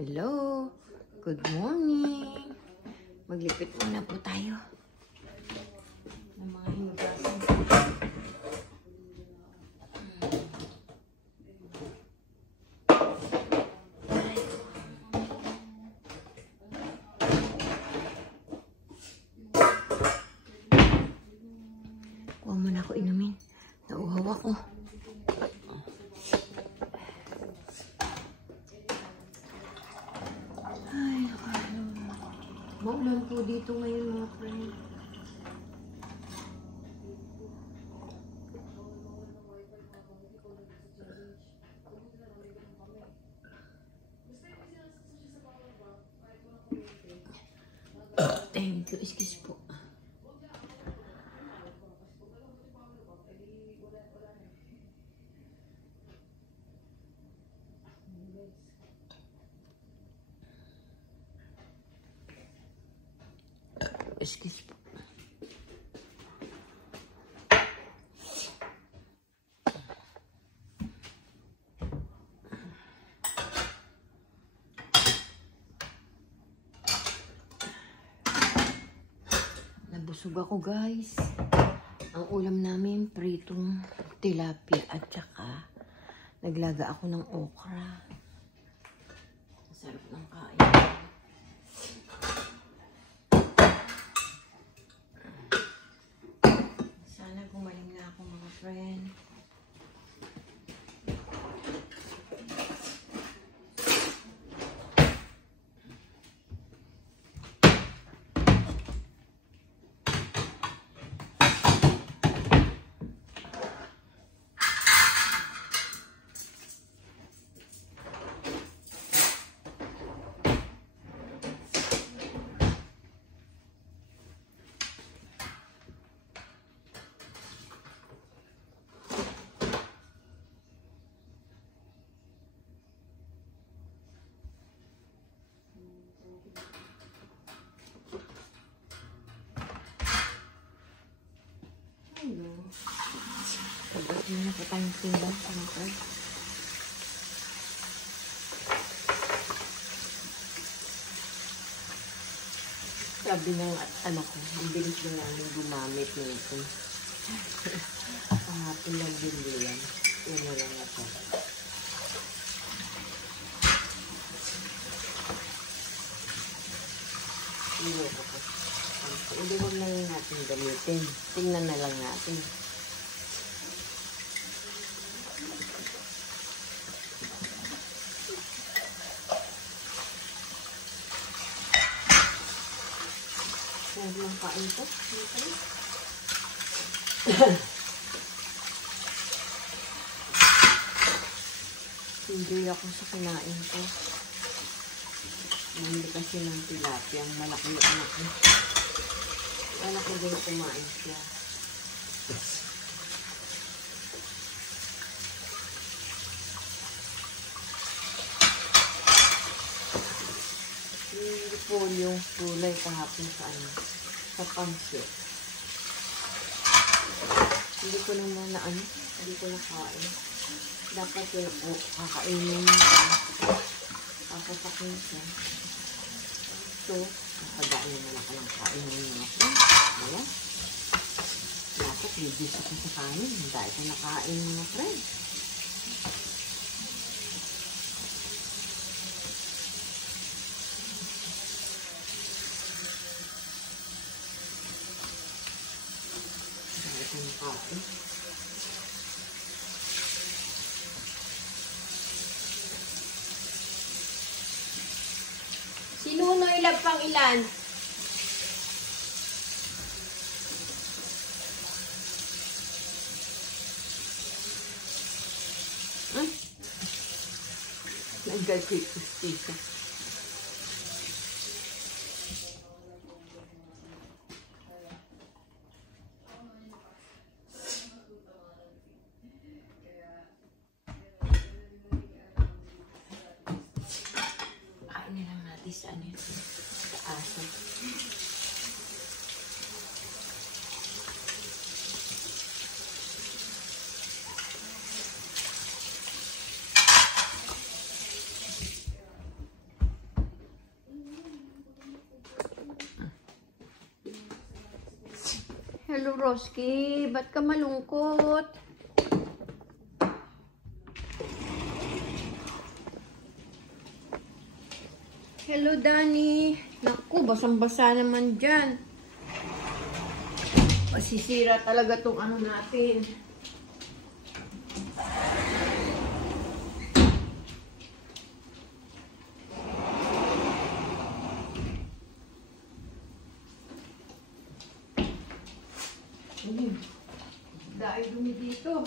Hello! Good morning! Maglipit muna po tayo ng mga hinugasan. Kuha muna ako inumin. Nauhaw ako. Maulan po dito ngayon mga friend. Thank you, excuse po. Excuse po. Nabusog ako guys. Ang ulam namin pritong tilapia at saka naglaga ako ng okra. Sarap ng kain. Gumaling na ako mga friend. Pagkat mo na po tayong tingnan sa mga. Sabi ng anak ko, ang bilis na namin gumamit nito. Kahapon lang binili yan. Yun na lang ako. Iwan ko po. Hindi huwag na lang natin gamitin. Tingnan na lang natin. Huwag lang kain ko. Enjoy ako sa kinain ko. Hindi kasi ng tilapia. Ang malaki yung anak ko. Anak ko din kumain siya. Hindi po yung kulay kahapon sa sa pansit. Hindi ko naman hindi ko nakain. Dapat yung kakainin papasakin siya. So, nakagain naman ako ng kainin niya. Wala. Dapat reduce ako sa kanin. Dahil ko nakain mga friend. Dahil ko nakain. Sinunoy lang pang ilan? Nag-quick stika. Kain na lang natin sa aso. Hello, Roski. Ba't ka malungkot? Hello, Danny. Naku, basang-basa naman dyan. Masisira talaga tong ano natin. Dahil dumi dito.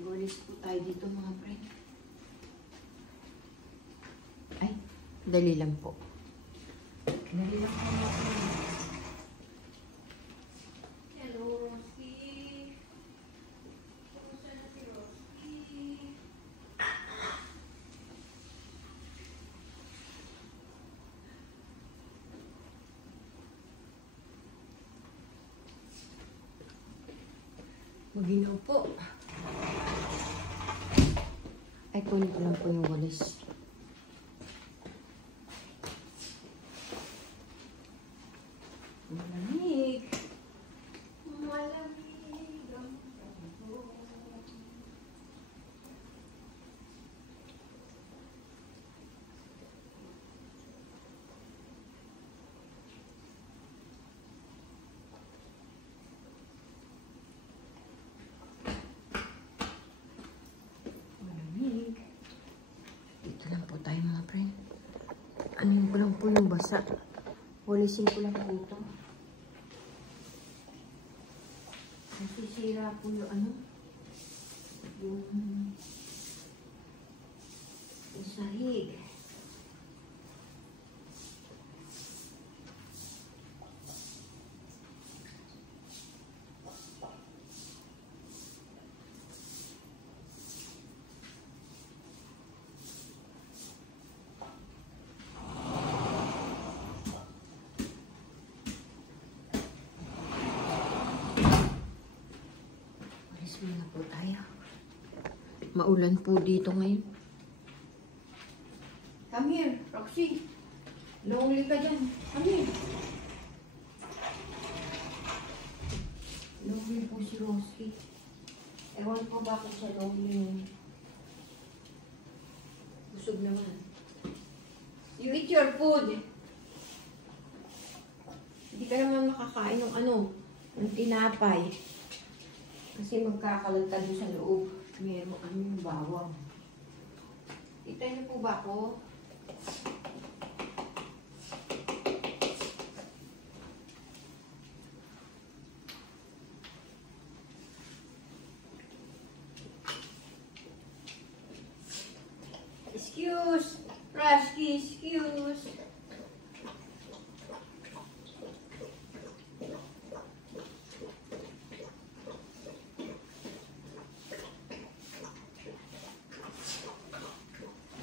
Iwalis po tayo dito mga friend. Ay, dali lang po. Dali lang po mga friend. Hello, Rosie. Kumusta na si Rosie? Maginaw po. Ay, kunin ko lang po yung walis. Malamig. Malamig ang puso. Dito lang po tayo mga friend. Anin ko lang po yung basa. Walisin ko lang po ito. Nasisira po yung ano. Yung sahig. Na po tayo. Maulan po dito ngayon. Come here, Roxy. Lonely ka dyan. Come here. Lonely po si Roxy. Ewan ko bakit siya lonely. Busog naman. You eat your food. Hindi ka naman makakain ng ano, ng tinapay. Kasi magkakalanta doon sa loob. Meron yung bawang. Kita niyo po ba ako? Excuse! Rasky, excuse!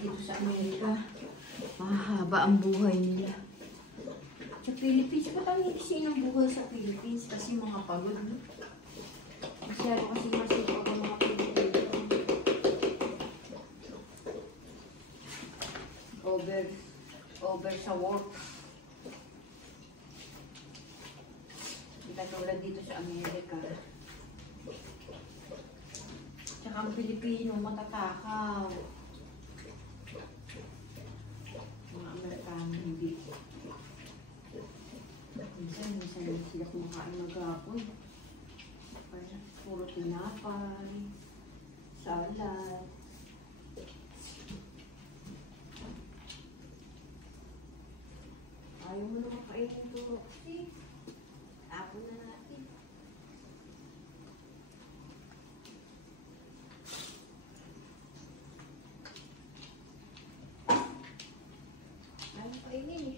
Dito sa Amerika, mahaba ang buhay nila. Sa Philippines, ba't ang iksi ng buhay sa Philippines? Kasi mga pagod, no? Masyado kasi masipag ang mga Pilipino. Over sa work. Hindi katulad dito sa Amerika. Tsaka ang Pilipino, matatakaw. Mga Amerikano, hindi. Minsan sila kumakain mag-hapon. Puro tinapay, salad. Ayaw mo naman kainin ito, Roxy. Tapon na natin. Ayaw mo kainin eh.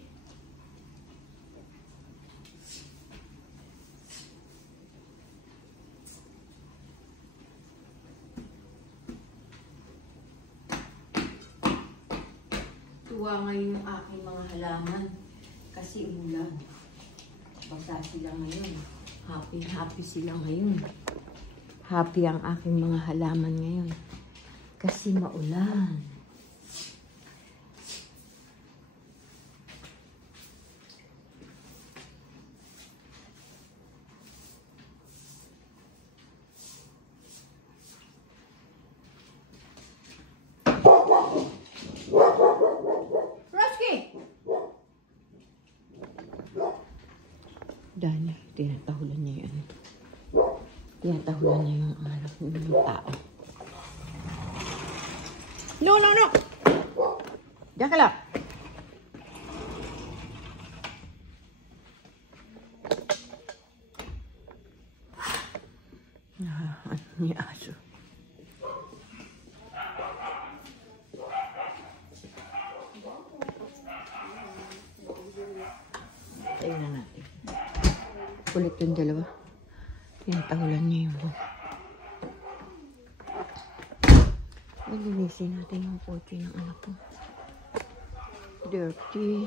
Tuwa ngayon yung aking mga halaman. Kasi ulan. Basa sila ngayon. Happy sila ngayon. Happy ang aking mga halaman ngayon. Kasi maulan. nagtahulan na yung anak ng tao. No, no, no! Diyan ka lang. Ano ni aso? Tingnan natin. Kulit yung dalawa. Tinatahulan niya yung malinisin natin yung kotse ng anak ko. Dirty.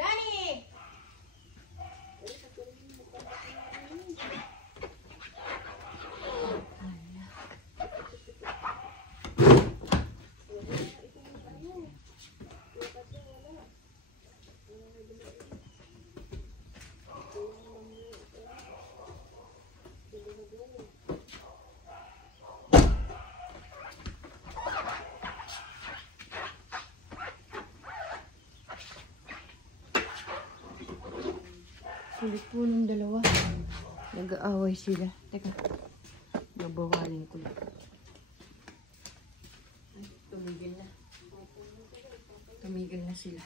Danny! Kulit po ng dalawa. Nag-aaway sila. Teka. Nabawalin ko lang. Ay, tumigil na. Tumigil na sila.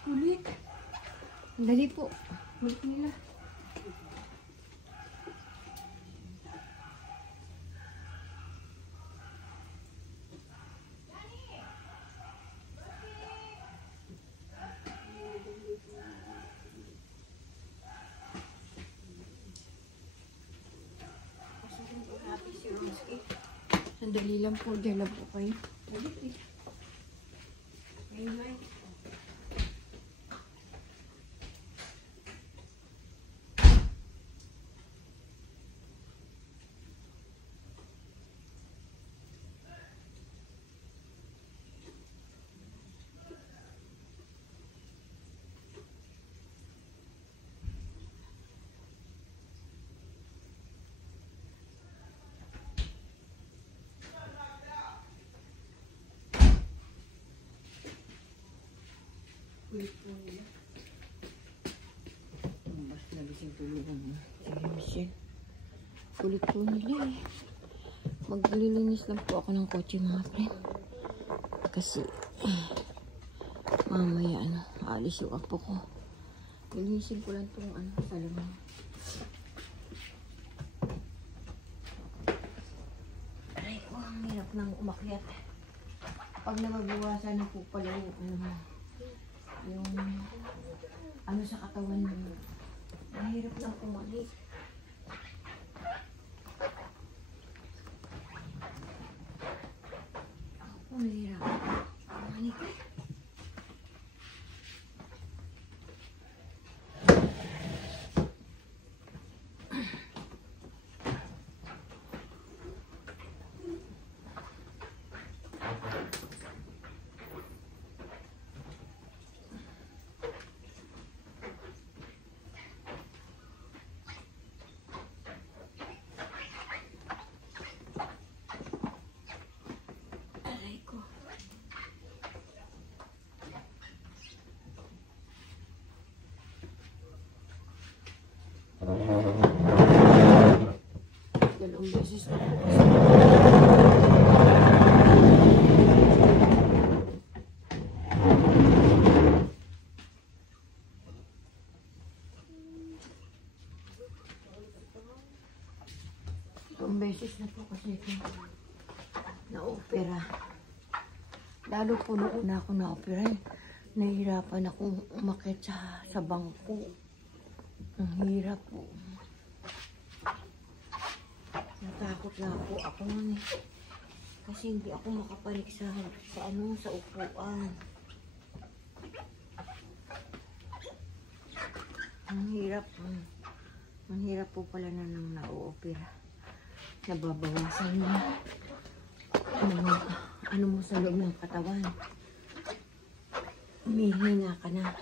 Kulit. Dali po. Kulit nila. Sandali lang po. Diyan lang po kayo. Dali. Ayun. Kulit po nila. Mas nagising tulungan mo. Sige, Michelle. Kulit po nila eh. Maglilinis lang po ako ng kotse mga friend. Kasi, mamaya aalis yung apo ko. Linisin ko lang itong salaman. Aray ko, ang hirap nang umakyat. Pag nababawasan na po pala yung sa katawan mo. Mahirap lang kumalik. Ako mahirap. Kumalik. Dalawang beses na po kasi. Dalawang beses na po kasi ito na-opera. Lalo po noong una ako na-opera, nahihirapan akong umakyat sa bangko. Ang hirap po. Natakot na po ako nun eh. Kasi hindi ako makapanik sa upuan. Ang hirap. Ang hirap po pala na nang na-opera. Nababawasan mo. Ano mo sa loob ng katawan. Humihinga ka na.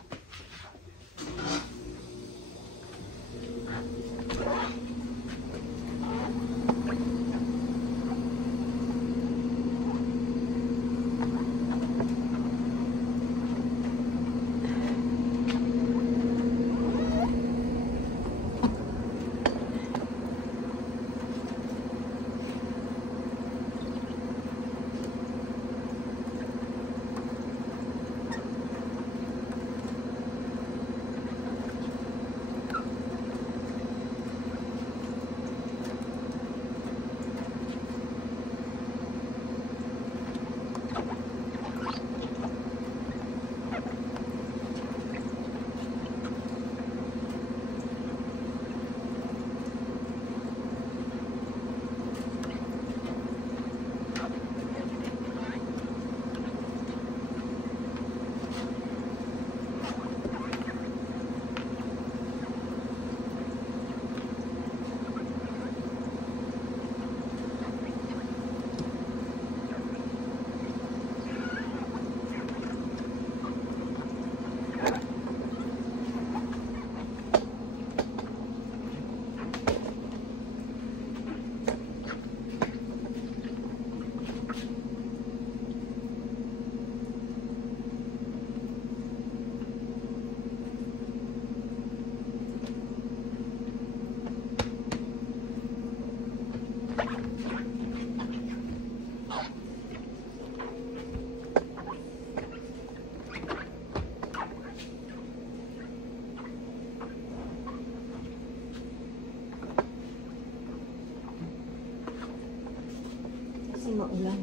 Kasi maulan.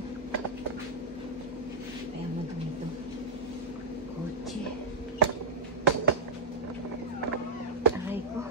Kaya madumi ito. Kotse. Aray ko.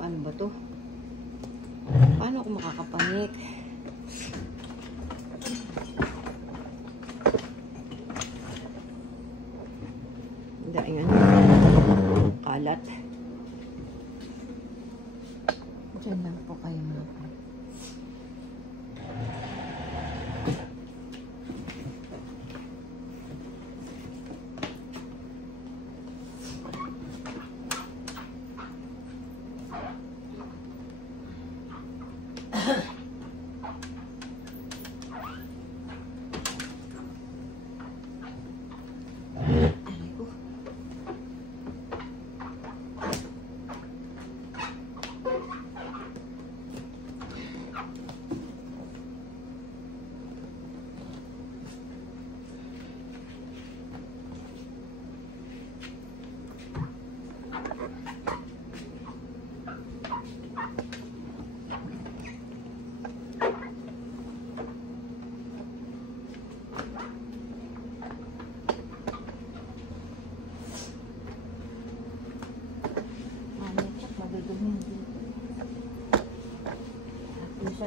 Paano ba to? Paano ako makakapanik? Dahil kalat. Diyan lang po kayo mga po.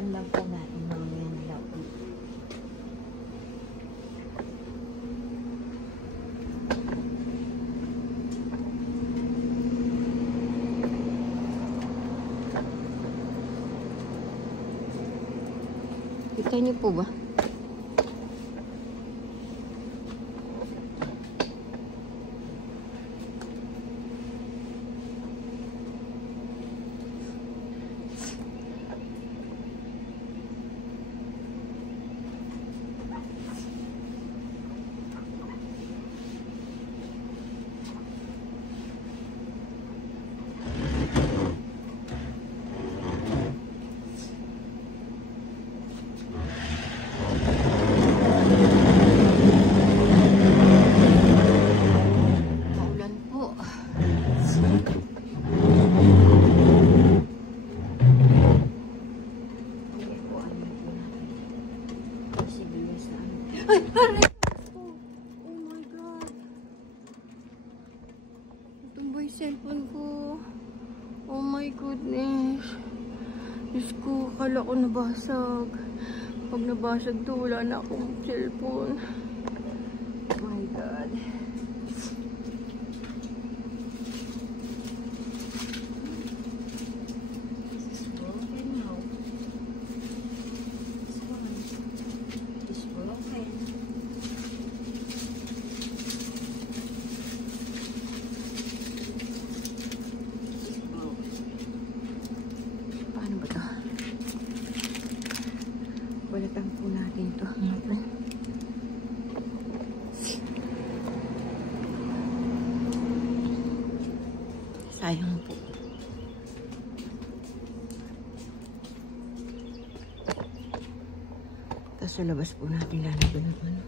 Babalikan lang po natin mamaya nila. Kita niyo po ba? Maulan po. Hindi po, ano po natin. Sibuyas na ano. Ay! Aray! Oh my God! Itong ba yung cellphone ko? Oh my goodness! Diyos ko, akala ko nabasag. Pag nabasag to, wala na akong cellphone. Oh my God. Broken now. This one is broken. Paano ba ito? Balatan po natin ito, mga friend. Sayang po. Tapos sa labas po natin lalagyan ng ano.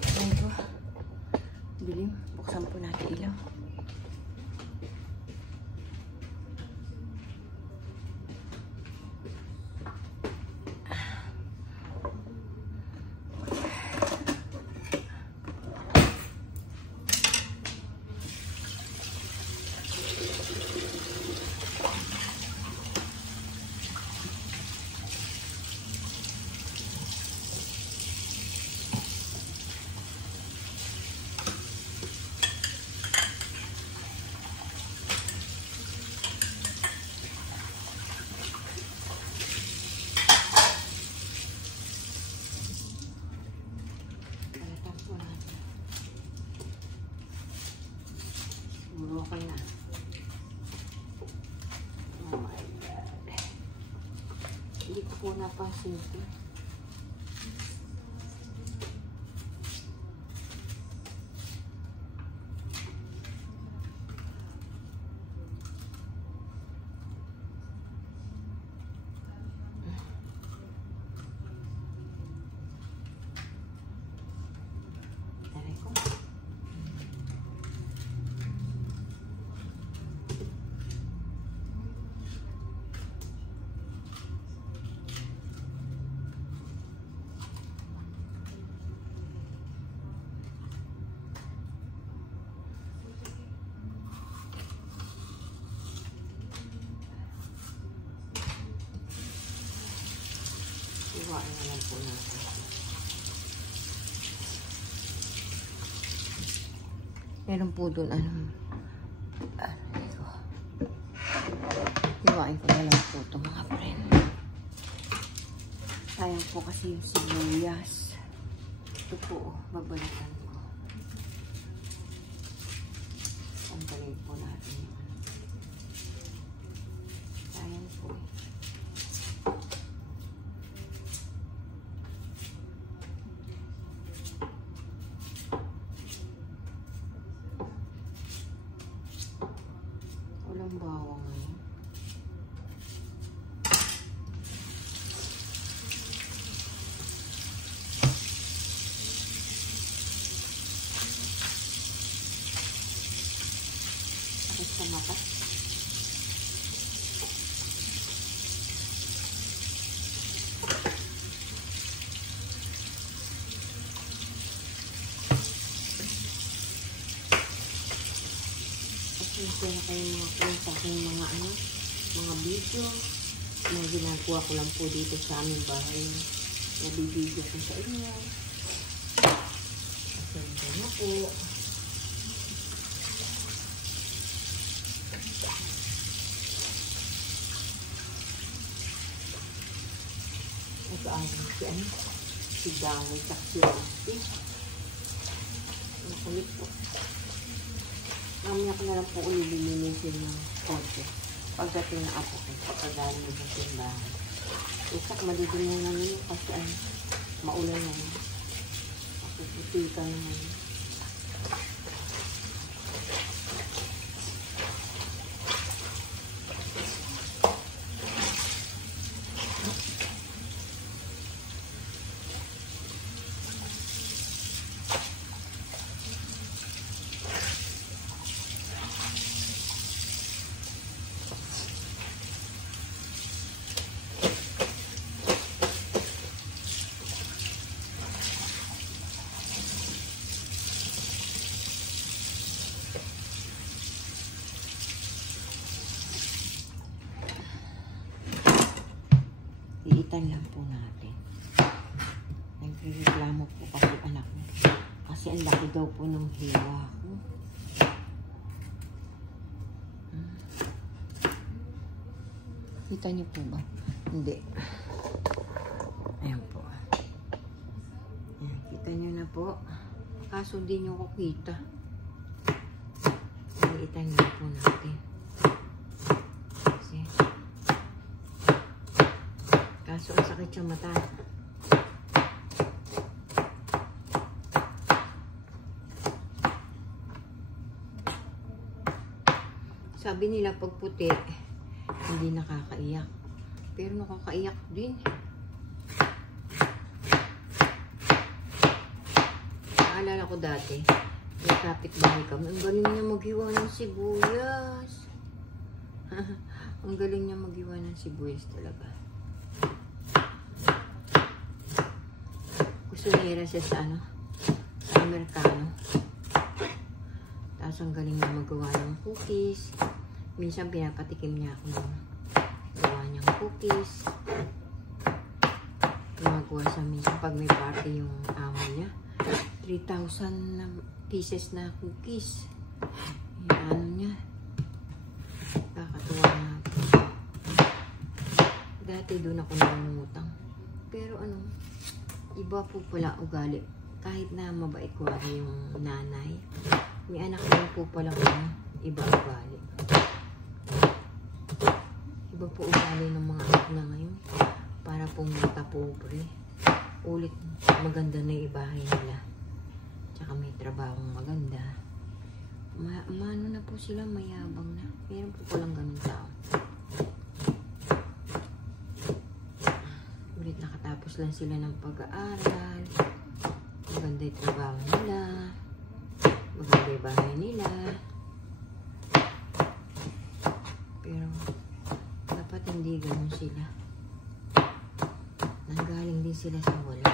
Ayan po. Dilim. Buksan po natin ilaw. Balatan po natin. Siguro okay na. Oh my God. Hindi ko po napansin ito. Taray ko. Iwain na lang po natin. Meron po doon ano. Iwain ko na lang po ito, mga friend. Sayang po kasi yung sibuyas. Ito po, babalatan ko. Tanggalin po natin yun. Sayang po. Walang bawang ngayon. Sakit sa mata. Minsan na kayo mga friends sa aking mga mga video na ginagawa ko lang po dito sa aming bahay. Nabibideo ko sa inyo. Asensya na po. Nag-aaral si Dangay sa si Rosie. Nakulit po. Mamaya ko na lang po ulilinisin ng konti. Pagdating na ako kung pagkagaling mo sa simbahan. Isak, malidim na namin yun kasi maulan na yun. Mapuputika naman. Iitan lang po natin. Nagreklamo po kasi anak ko. Kasi ang laki daw po ng hiwa ko. Kita niyo po ba? Hindi. Ayan po. Ayan, kita niyo na po. Kaso di niyo ko kita. Iitan lang po natin. Kasi kaso ang sakit sa mata. Sabi nila pag puti, hindi nakakaiyak. Pero nakakaiyak din. Naalala ko dati, may kapitbahay kami. Ang galing niya maghiwa ng sibuyas. Ang galing niya maghiwa ng sibuyas talaga. Kusinera siya sa sa Amerikano. Tapos ang galing niya magawa ng cookies. Minsan pinapatikim niya ako ng gawa niyang cookies. Gumagawa siya minsan pag may party yung amo niya. 3,000 pieces na cookies. Yung niya. Kakatuwa na ako. Dati doon ako nangungutang. Pero iba po pala ugali. Kahit na mabait ko yung nanay. May anak lang po pala ko. Iba ugali. Iba po ugali ng mga anak na ngayon. Para pong matapobre. Ulit maganda na yung ibahay nila. Tsaka may trabahong maganda. Mano na po sila, mayabang na. Meron po palang ganun tao. Ulit nakatapos lang sila ng pag-aaral. Maganda yung trabaho nila. Maganda yung bahay nila. Pero dapat hindi ganun sila. Nanggaling din sila sa wala.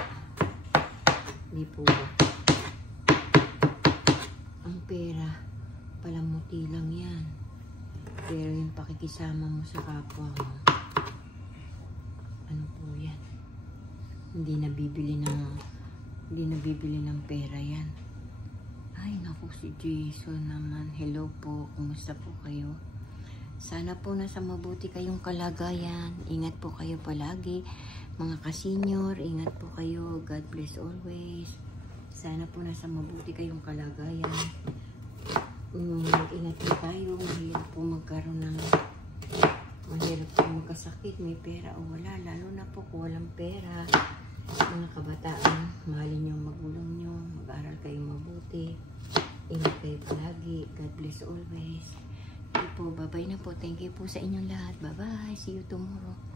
Hindi po ba? Ang pera, palamuti lang yan. Pero yung pakikisama mo sa kapwa mo, ano po yan? Hindi nabibili ng pera yan. Ay, naku, si Jason naman. Hello po, kumusta po kayo? Sana po nasa mabuti kayong kalagayan. Ingat po kayo palagi. Mga ka-senior, ingat po kayo. God bless always. Sana po nasa mabuti kayong kalagayan. Ingat po tayo. Mahirap po magkaroon ng mahirap po magkasakit. May pera o wala. Lalo na po kung walang pera. Mga kabataan, mahalin yung magulang nyo. Mag-aral kayo mabuti. Ingat kayo palagi. God bless always. Okay po, bye-bye na po. Thank you po sa inyong lahat. Bye-bye. See you tomorrow.